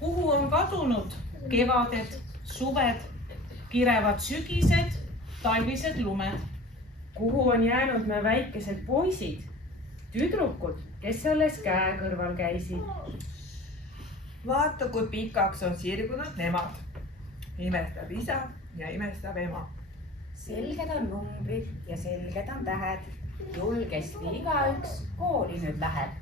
Kuhu on kadunud kevaded, suved, kirevad sügised, talvised lumed? Kuhu on jäänud me väikesed poisid, tüdrukud, kes alles käe kõrval käisid? Vaata, kui pikaks on sirgunud nemad. Imestab isa ja imestab ema. Selged on numbrid ja selged on tähed. Julgesti igaüks kooli nüüd läheb.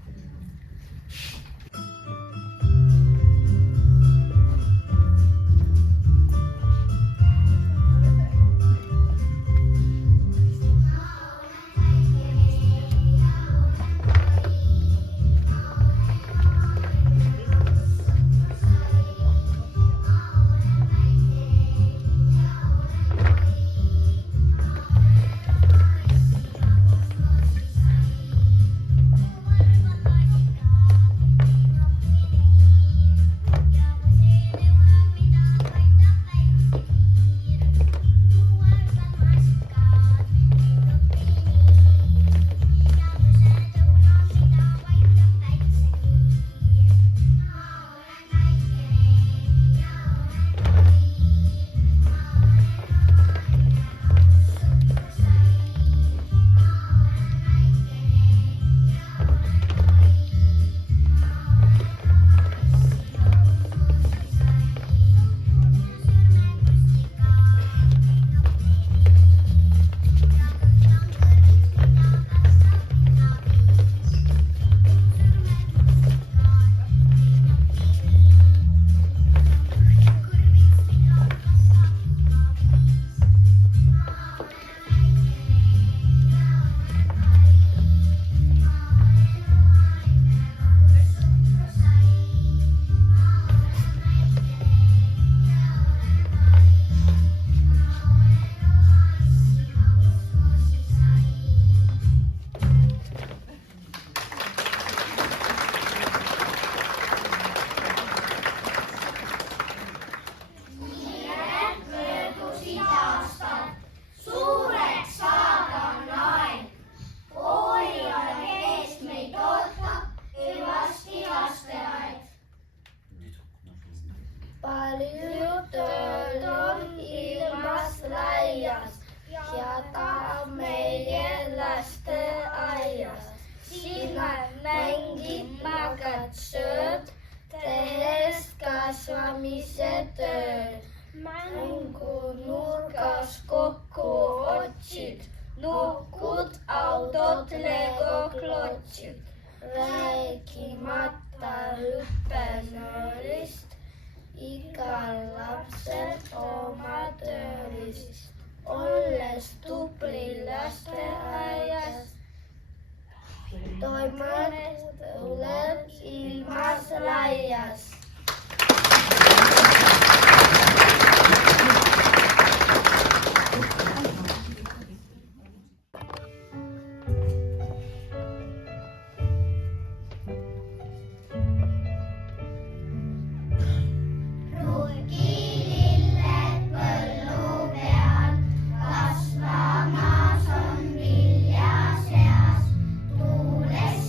Palju tööd on ilmas laias ja ta meie lasteaias. Sina mängid, magad, sööd, tehes kasvamise tööd. Mängunurgas kokku otsid, nukud, autod, Lego klotsid. Rääkimata hüppenöörist, igal lapsel oma töörist. Olles tubli lasteaias, toimed tuleb ilmas laias. Tuules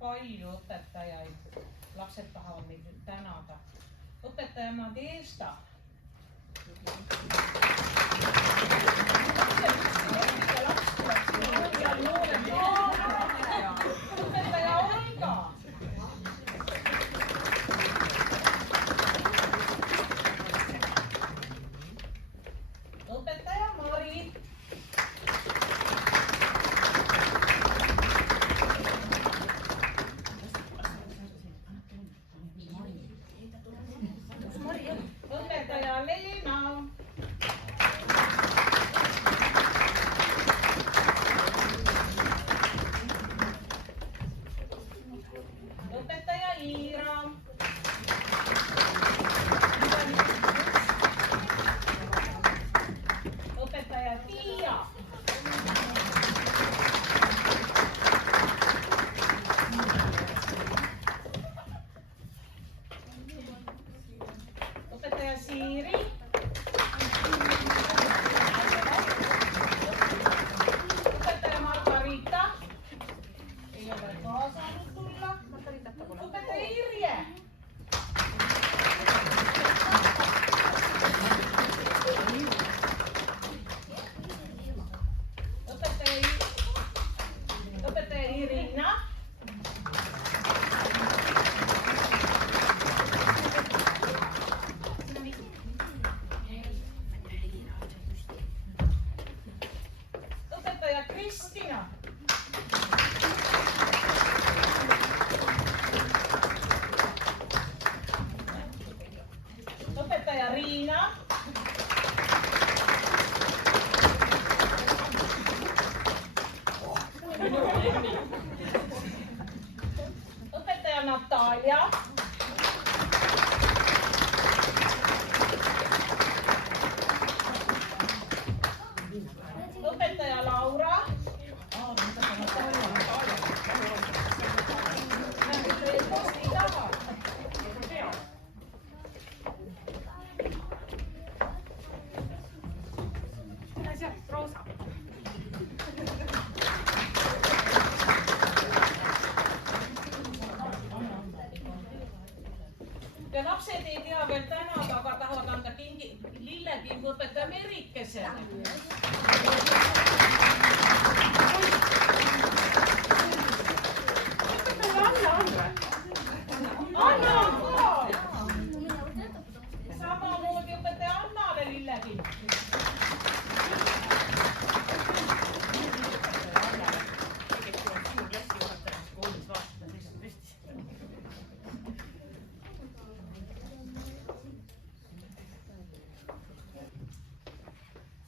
palju õpetajaid. Lapsed tahavad neid nüüd tänada. Õpetaja Nadežda. Õpetaja Olga. Õpetaja Mari. Õpetaja Leena. Õpetaja Iira. Õpetaja Tiia. Õpetaja Siiri. Õpetaja Margarita. Ei ole ka saanud tulla. Õpetaja Irje. Õpetaja Irina. Õpetaja Kristina. Õpetaja Riina. Õpetaja Natalja. Õpetaja Laura. Ja lapsed ei tea veel tänada, aga tahavad anda lillekingu õpetaja Merikesele. Anna on ka! Samamoodi õpetaja Annale lilleking.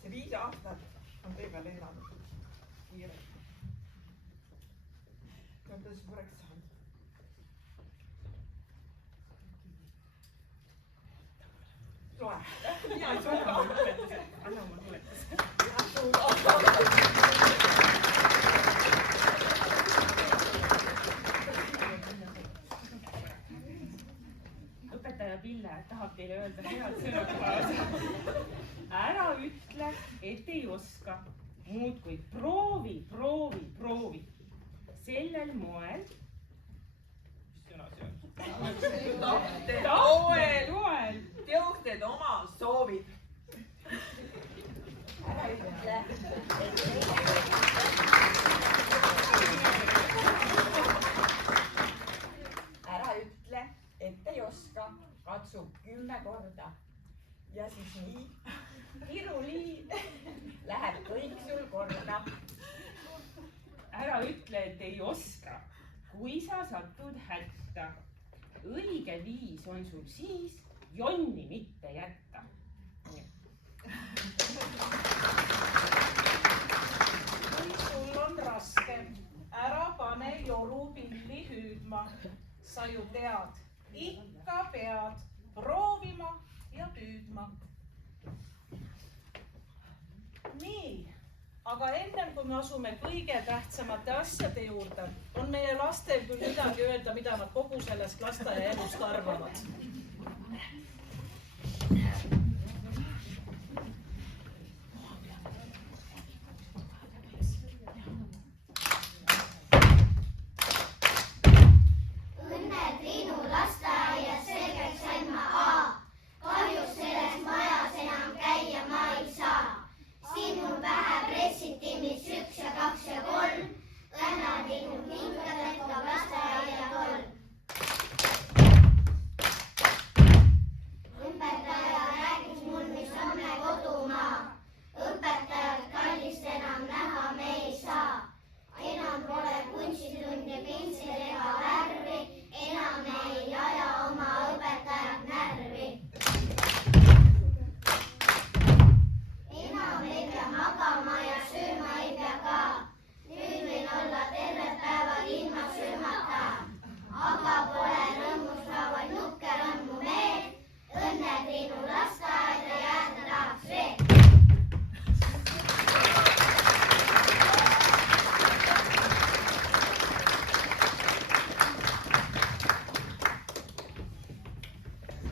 See 5 aastat on tee peal elanud kiirelt. Ja ta siis mureks saanud. Loe. Mina ei suuda. Anna oma tuletus. Õpetaja Ville tahab teile öelda head sõnad kaasa. Ära ütle, et ei oska. Muudkui proovi, proovi, proovi. Sellel moel. Mis sõna see on? Toel. Teosted oma soovid. ära ütle, et ära ütle, et ei oska, katsu 10 korda. Ja siis nii, kirulii, läheb kõik sul korda. Ära ütle, et ei oska, kui sa satud hätta. Õige viis on sul siis jonni mitte jätta. Kui sul on raske, ära pane jorupilli hüüdma. Sa ju tead, ikka pead proovima ja püüdma. Nii, aga ennem kui me asume kõige tähtsamate asjade juurde, on meie lastel küll midagi öelda, mida nad kogu sellest lasteaia elust arvavad.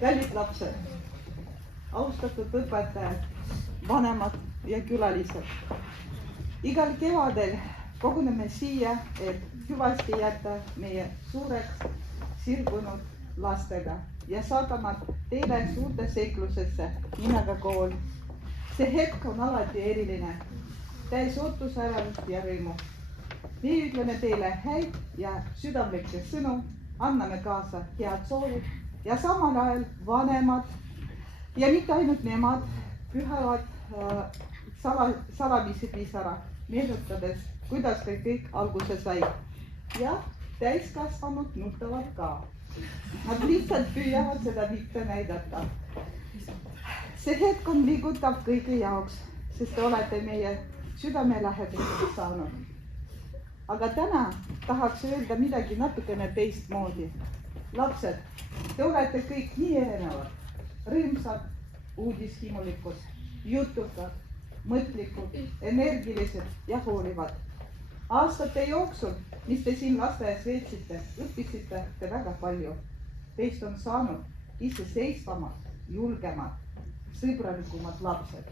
kallid lapsed, austatud õpetajad, vanemad ja külalised. Igal kevadel koguneme siia, et hüvasti jätta meie suureks sirgunud lastega ja saadame teile suurde seiklusesse nimega kool. See hetk on alati eriline, täis ootusärevust ja rõõmu. Meie ütleme teile häid ja südamlikke sõnu, anname kaasa head soovid ja samal ajal vanemad ja mitte ainult nemad pühavad salamisi pisara, meenutades, kuidas kõik alguse sai. Ja täiskasvanud nutavad ka. Nad lihtsalt püüavad seda mitte näidata. See hetk on liigutav kõigi jaoks, sest te olete meie südamelähedaseks saanud. Aga täna tahaks öelda midagi natukene teistmoodi. Lapsed, te olete kõik nii erinevad, rõõmsad, uudishimulikud, jutukad, mõtlikud, energilised ja hoolivad. Aastate jooksul, mis te siin lasteaias veetsite, õppisite te väga palju. Teist on saanud iseseisvamad, julgemad, sõbralikumad lapsed.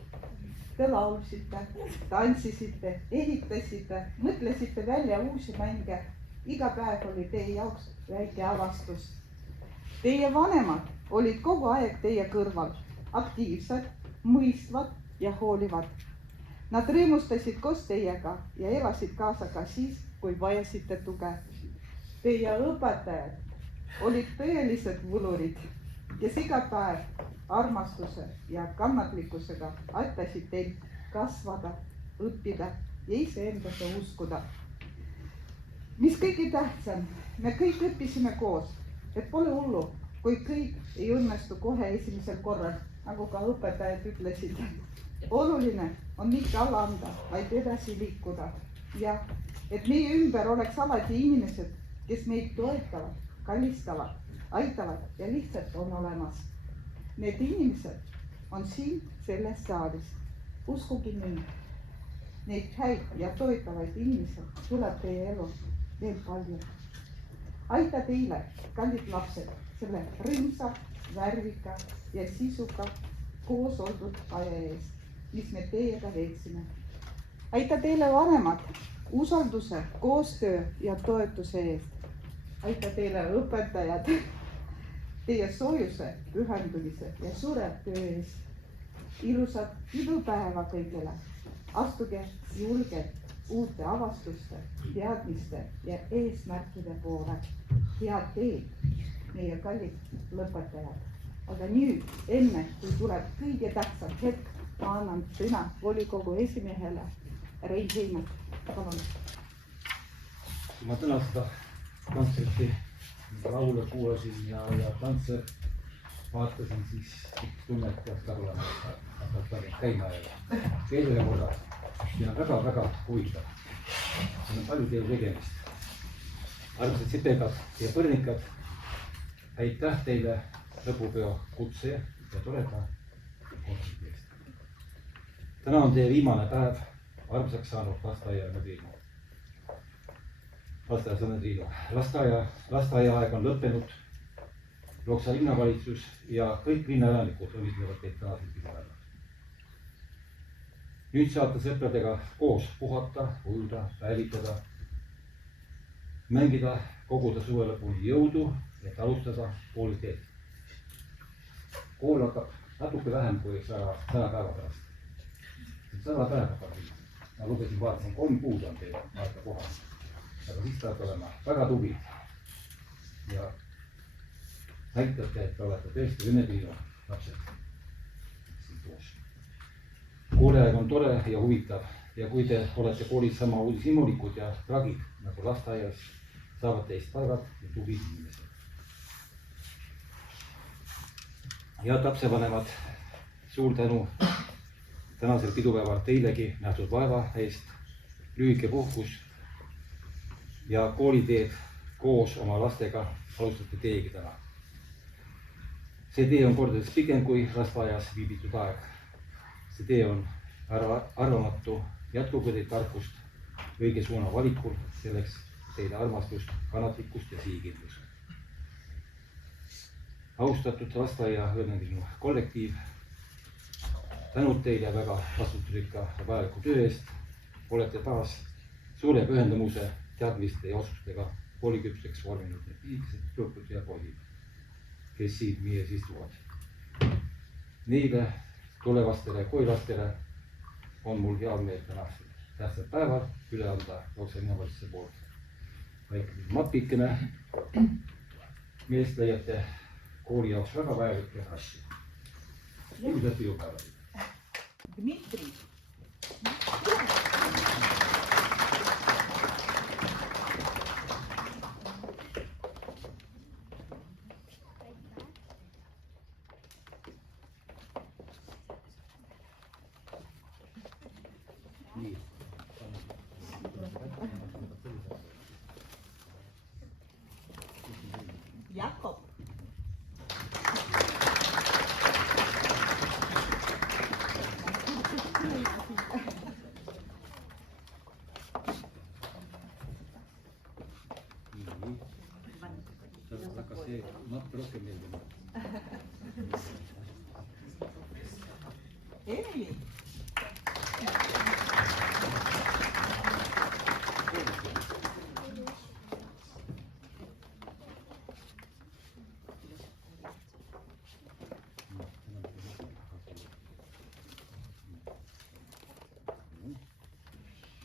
Te laulsite, tantsisite, ehitasite, mõtlesite välja uusi mänge. Iga päev oli teie jaoks väike avastus. Teie vanemad olid kogu aeg teie kõrval, aktiivsed, mõistvad ja hoolivad. Nad rõõmustasid koos teiega ja elasid kaasa ka siis, kui vajasite tuge. Teie õpetajad olid tõelised võlurid, kes iga päev armastuse ja kannatlikkusega aitasid teil kasvada, õppida ja iseendasse uskuda. Mis kõige tähtsam, me kõik õppisime koos, et pole hullu, kui kõik ei õnnestu kohe esimesel korral, nagu ka õpetajad ütlesid. Oluline on mitte alla anda, vaid edasi liikuda ja et meie ümber oleks alati inimesed, kes meid toetavad, kallistavad, aitavad ja lihtsalt on olemas. Need inimesed on siin selles saalis. Uskuge mind, neid häid ja toetavaid inimesed tuleb teie elu veel palju. Aita teile, kallid lapsed, selle rõõmsa, värvika ja sisuka koos oldud aja eest, mis me teiega veetsime. Aita teile vanemad usalduse, koostöö ja toetuse eest. Aita teile õpetajad teie soojuse, pühendumise ja suure töö eest. Ilusat idupäeva kõigile. Astuge julgelt uute avastuste, teadmiste ja eesmärkide poole. Head teed, meie kallid lõpetajad. Aga nüüd, enne kui tuleb kõige tähtsam hetk, ma annan sõna volikogu esimehele Rein Heimat. Palun. Ma täna seda kontserti laule kuulasin ja tantse vaatasin, siis tunne, et peaks ka tulema, hakkab käima ja eelmine korda. Siin on väga huvitav. Siin on palju teile tegemist. Armsad sipekad ja põrnikad, aitäh teile lõpupeo kutse ja toreda kontserti eest. Täna on teie viimane päev armsaks saanud lasteaia Triinu. Lasteaia aeg on lõppenud. Loksa linnavalitsus ja kõik linnaelanikud õnnitlevad teid tänasel pidupäeval. Nüüd saate sõpradega koos puhata, ujuda, päevitada, mängida, koguda suve lõpuni jõudu, et alustada kooli teed. Kool hakkab natuke vähem kui 100 päeva pärast. 100 päeva pärast. Ma lugesin, vaatasin, 3 kuud on teil aega kohal. Aga siis peab olema väga tublid ja näitate, et olete tõesti Vene Triinu lapsed. Kooliaeg on tore ja huvitav ja kui te olete koolis sama uudishimulikud ja tragid nagu lasteaias, saavad teist targad ja tublid inimesed. Ja lapsevanemad, suur tänu tänasel pidupäeval teilegi nähtud vaeva eest, lühike puhkus ja kooliteed koos oma lastega alustate teiegi täna. See tee on kordades pikem kui lasteaias viibitud aeg. See tee on arvamatu, jätkuge teid tarkust, õige suuna valikul, selleks teile armastust, kannatlikkust ja sihikindlust. austatud lasteaia õnneline kollektiiv, tänud teile väga vastutusrikka ja vajaliku töö eest. Olete taas suure pühendumuse, teadmiste ja oskustega kooliküpseks vorminud need pisikesed tüdrukud ja poisid, kes siin meie ees istuvad. Neile tulevastele koolilastele on mul hea meel tänasel tähtsal päeval üle anda jooksev omavalitsuse poolt väike mapikene, millest leiate kooli jaoks väga vajalikke asju. Ilusat pidupäeva. Dmitri. Nii. Jakob. Talle hakkas see napp rohkem meeldima. Emily.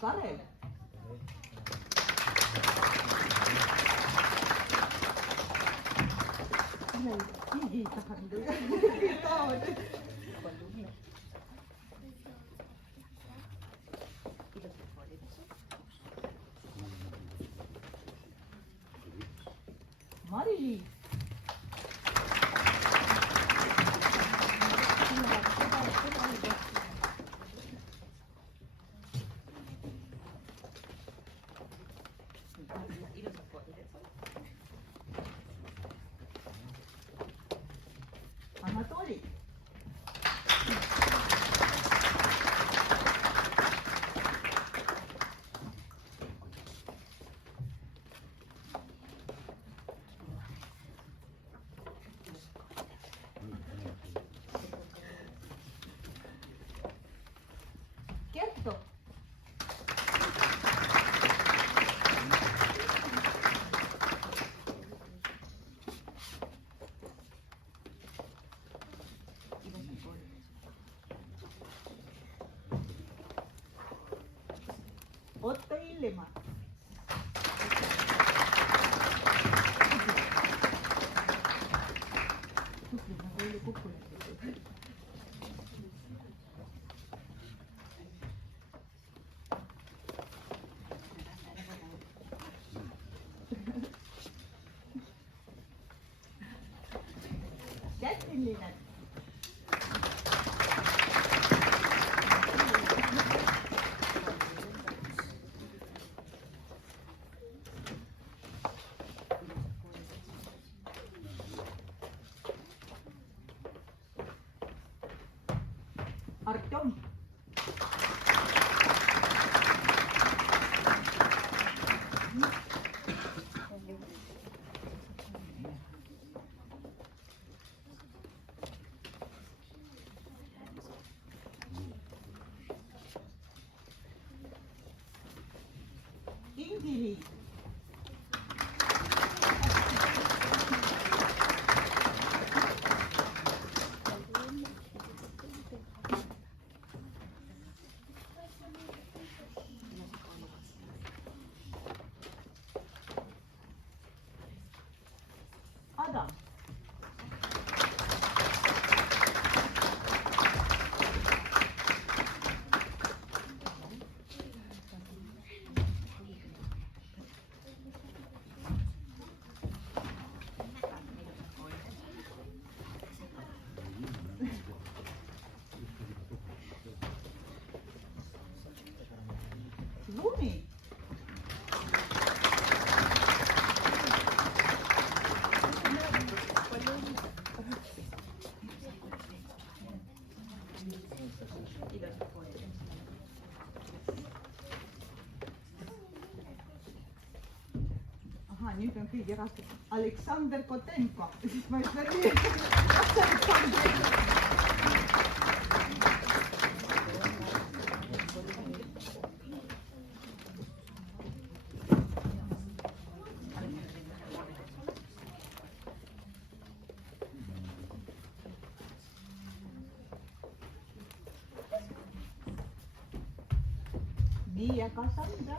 Karev. Ei taha midagi. Mari. Anatoli. Kerto. Otto Illimaa. Kätillinen. Artyom. Ingili. Adam. Lumi. nüüd on kõige raskem. Aleksander Kotenko, siis ma ütlen nii. Kas Aleksander? Nii ja Kassandra.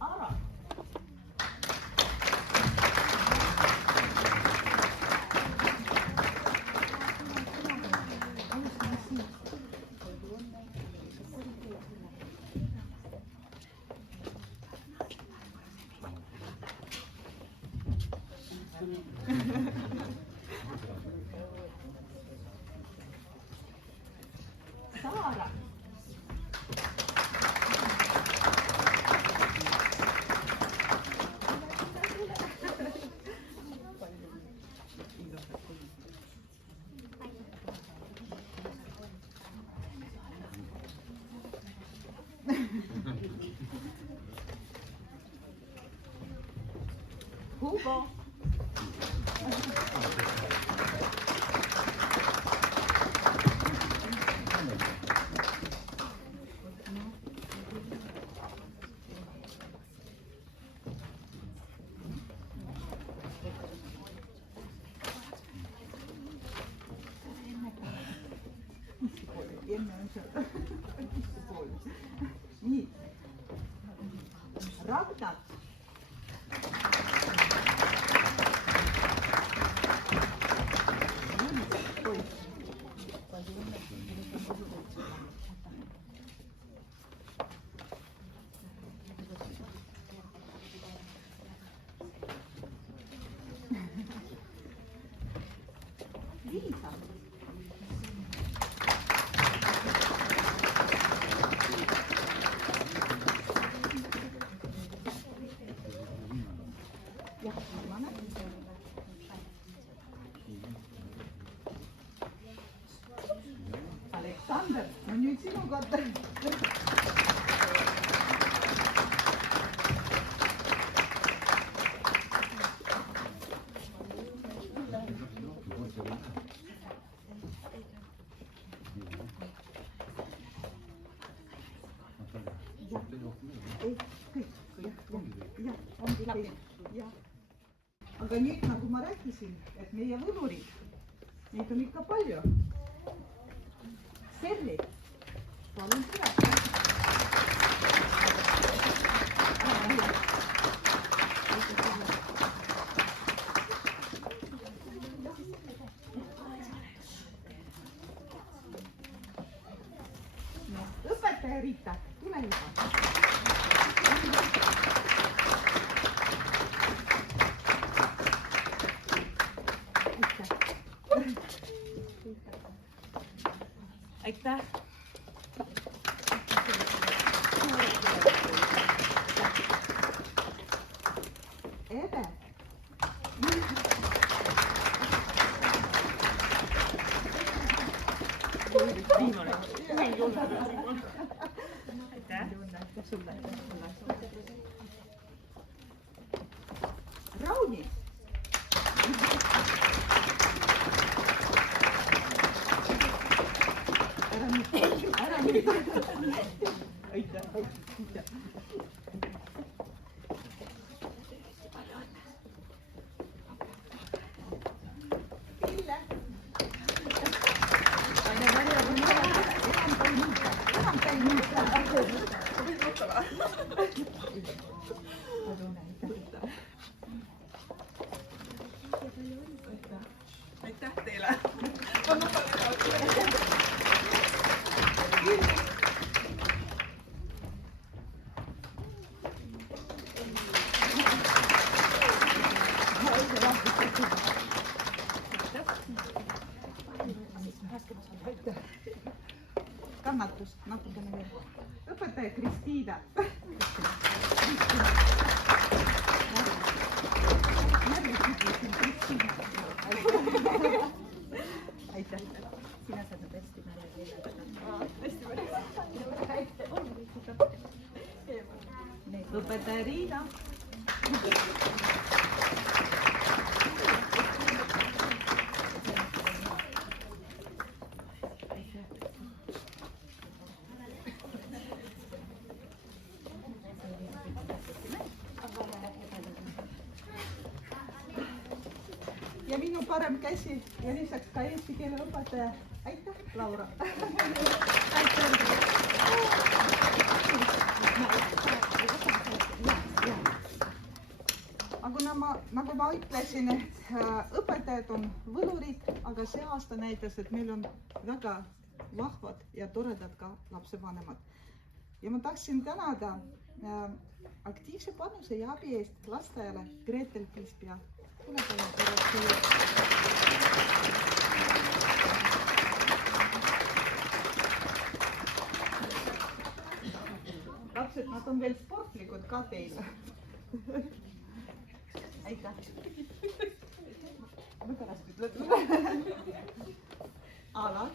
Ara. Saara. Hugo. Nii. Ragnar. Liisa. Ja, viimane. Aleksander, no nüüd sinu kohta. Aga nüüd, nagu ma rääkisin, et meie võlurid, neid on ikka palju. Serli, palun tule. Õpetaja Riita, tule juba. Aitäh. Ede. Viimane. Aitäh. Rauni. Ära nüüd. Aitäh. Pille. Aitäh teile. Kannatust natukene veel. Õpetaja Kristiina. õpetaja Riina. ja minu parem käsi ja lisaks ka eesti keele õpetaja. Aitäh, Laura. Aga nagu ma ütlesin, et õpetajad on võlurid, aga see aasta näitas, et meil on väga vahvad ja toredad ka lapsevanemad. Ja ma tahtsin tänada aktiivse panuse ja abi eest lasteaiale Gretel Kispia. Tule palun korraks siia. Lapsed, nad on veel sportlikud ka teile. Aitäh. Ma pärast ütlen. Alar.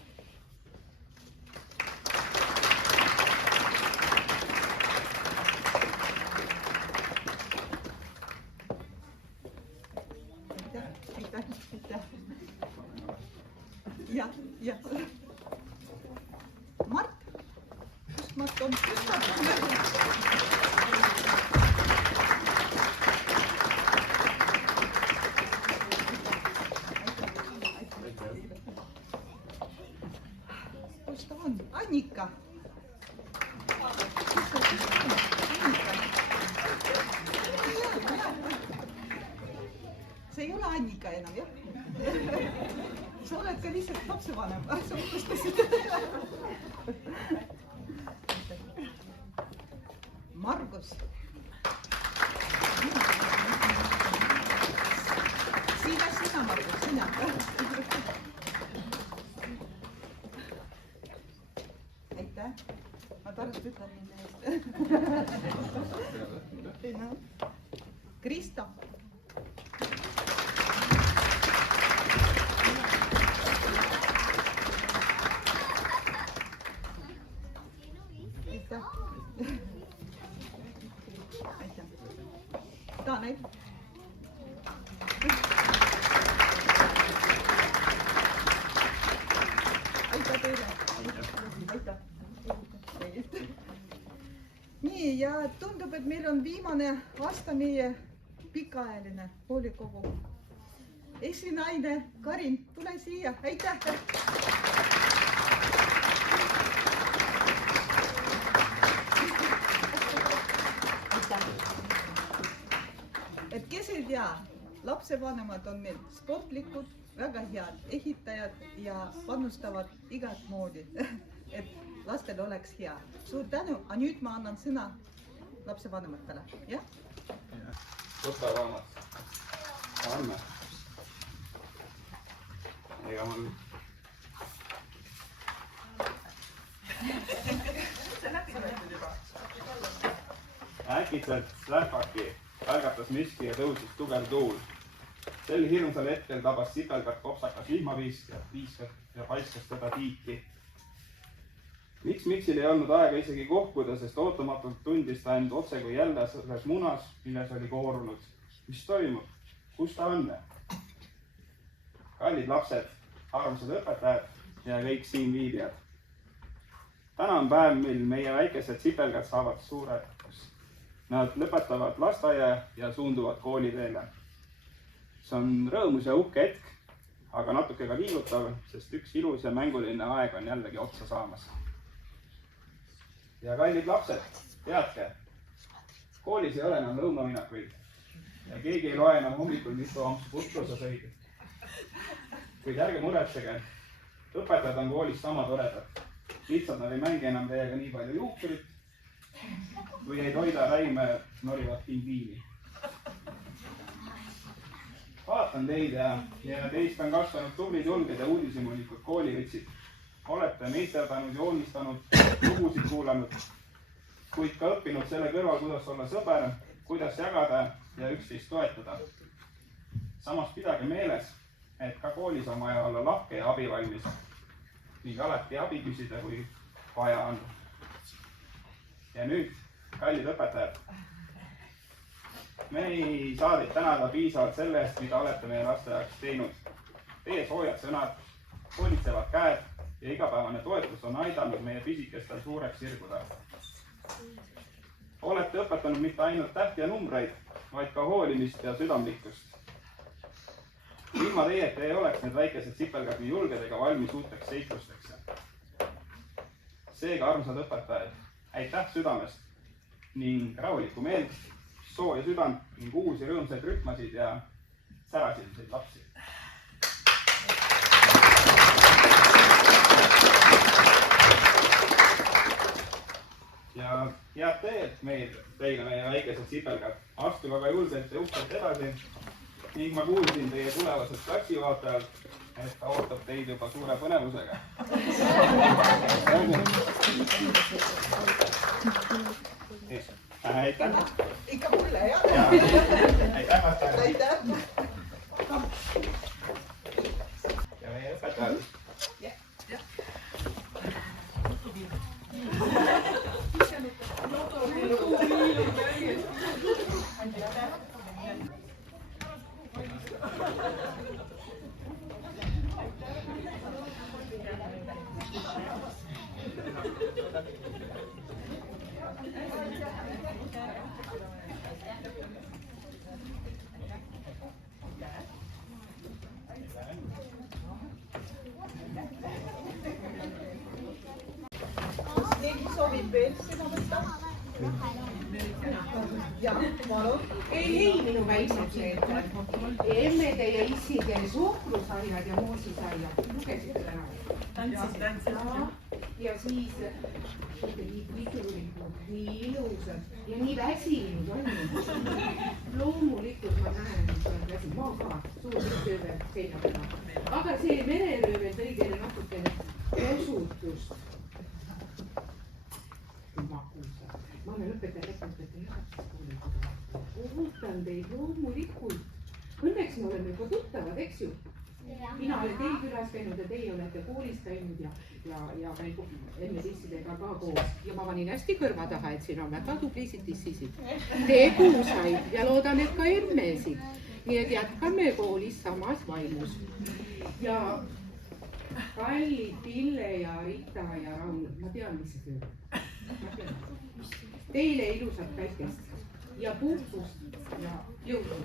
Aitäh. Ja. Mart. Kust Mart on? Kus ta on? Annika. See ei ole Annika enam, jah? Sa oled ka lihtsalt lapsevanem. Sa unustasid. Margus. Sina, Margus, sina. Aitäh. Ma pärast ütlen nende eest. Krista. Tanel. Aitäh teile. Aitäh. Nii, ja tundub, et meil on viimane aasta meie pikaajaline hoolekogu. Esinaine Karin, tule siia. Aitäh. Et kes ei tea, lapsevanemad on meil sportlikud, väga head ehitajad ja panustavad igat moodi, et lastel oleks hea. Suur tänu, aga nüüd ma annan sõna lapsevanematele, jah? Võta raamat. Anne. Ega mul... Äkitselt lähvaki ärgatas miski ja tõusis tugev tuul. Sel hirmsal hetkel tabas sipelgat kopsakas vihmaviisk ja paiskas teda tiiki. Miksil ei olnud aega isegi kohkuda, sest ootamatult tundis ta end otse kui jälle selles munas, milles oli koorunud. Mis toimub? Kus ta on? Kallid lapsed, armsad õpetajad ja kõik siin viibijad. Täna on päev, mil meie väikesed sipelgad saavad suureks. Nad lõpetavad lasteaia ja suunduvad kooliteele. See on rõõmus ja uhke hetk, aga natuke ka liigutav, sest üks ilus ja mänguline aeg on jällegi otsa saamas. Ja kallid lapsed, teadke, koolis ei ole enam lõunaminnakuid ja keegi ei loe enam hommikul mitu ampsu putrusasõidu. Kuid ärge muretsege, õpetajad on koolis sama toredad. Lihtsalt nad ei mängi enam teiega nii palju juuksurit või ei toida räime norivat pingviini. Vaatan teid ja teist on kasvanud tublid julged ja uudishimulikud koolivitsid. Olete meisterdanud, joonistanud, lugusid kuulanud, kuid ka õppinud selle kõrval, kuidas olla sõber, kuidas jagada ja üksteist toetada. Samas pidage meeles, et ka koolis on vaja olla lahke ja abivalmis ning alati abi küsida, kui vaja on. Ja nüüd, kallid õpetajad, me ei saa teid tänada piisavalt selle eest, mida olete meie laste jaoks teinud. Teie soojad sõnad, hoolitsevad käed ja igapäevane toetus on aidanud meie pisikestel suureks sirguda. Olete õpetanud mitte ainult tähti ja numbreid, vaid ka hoolimist ja südamlikkust. Ilma teieta ei oleks need väikesed sipelgad nii julged ega valmis uuteks seiklusteks. Seega, armsad õpetajad, aitäh südamest ning rahulikku meelt, sooja südant ning uusi rõõmsaid rühmasid ja särasilmseid lapsi. Ja head teed teile meie väikesed sipelgad. Astuge aga julgelt ja uhkelt edasi ning ma kuulsin teie tulevasest klassivaatajalt, et ta ootab teid juba suure põnevusega. Aitäh! Ikka mulle, jah? Aitäh, vastajad! Aitäh! Ja meie õpetajad! Keegi soovib veel sõna võtta? Jah, palun. Ei, minu väiksed need emmede ja isside suhkrusaiad ja moosisaiad. Lugesite täna? Tantsisid. Ja siis nii pidulikud, nii ilusad ja nii väsinud on. Loomulikult ma näen, et sa oled väsinud. Ma ka, suur röövel seina peal. Aga see mereröövel tõi teile natukene osutust. Ma olen õpetaja ootan teid loomulikult. Õnneks me oleme juba tuttavad, eks ju? Mina olen teil külas käinud ja teie olete koolis käinud ja meil enne tissidega ka koos. Ja ma panin hästi kõrva taha, et siin on väga tublisid tissisid. Tegusaid ja loodan, et ka emmesid. Nii et jätkame koolis samas vaimus. Ja Kalli, Pille ja Rita ja Raul, ma tean, mis see töö. Teile ilusat päikest ja puhkust ja jõudu.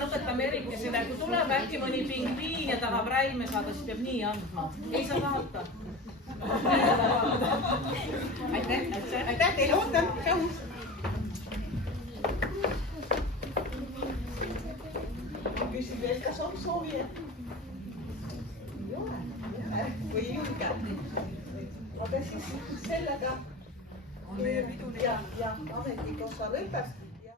Õpetame Erikesele, kui tuleb äkki mõni pingviin ja tahab räime saada, siis peab nii andma. Ei saa vaata. Aitäh teile, ootan, tšau! Küsin veel, kas on soovija? Ei ole, või ei julge. Aga siis sellega on meie pidu ja ametikosa lõpeb.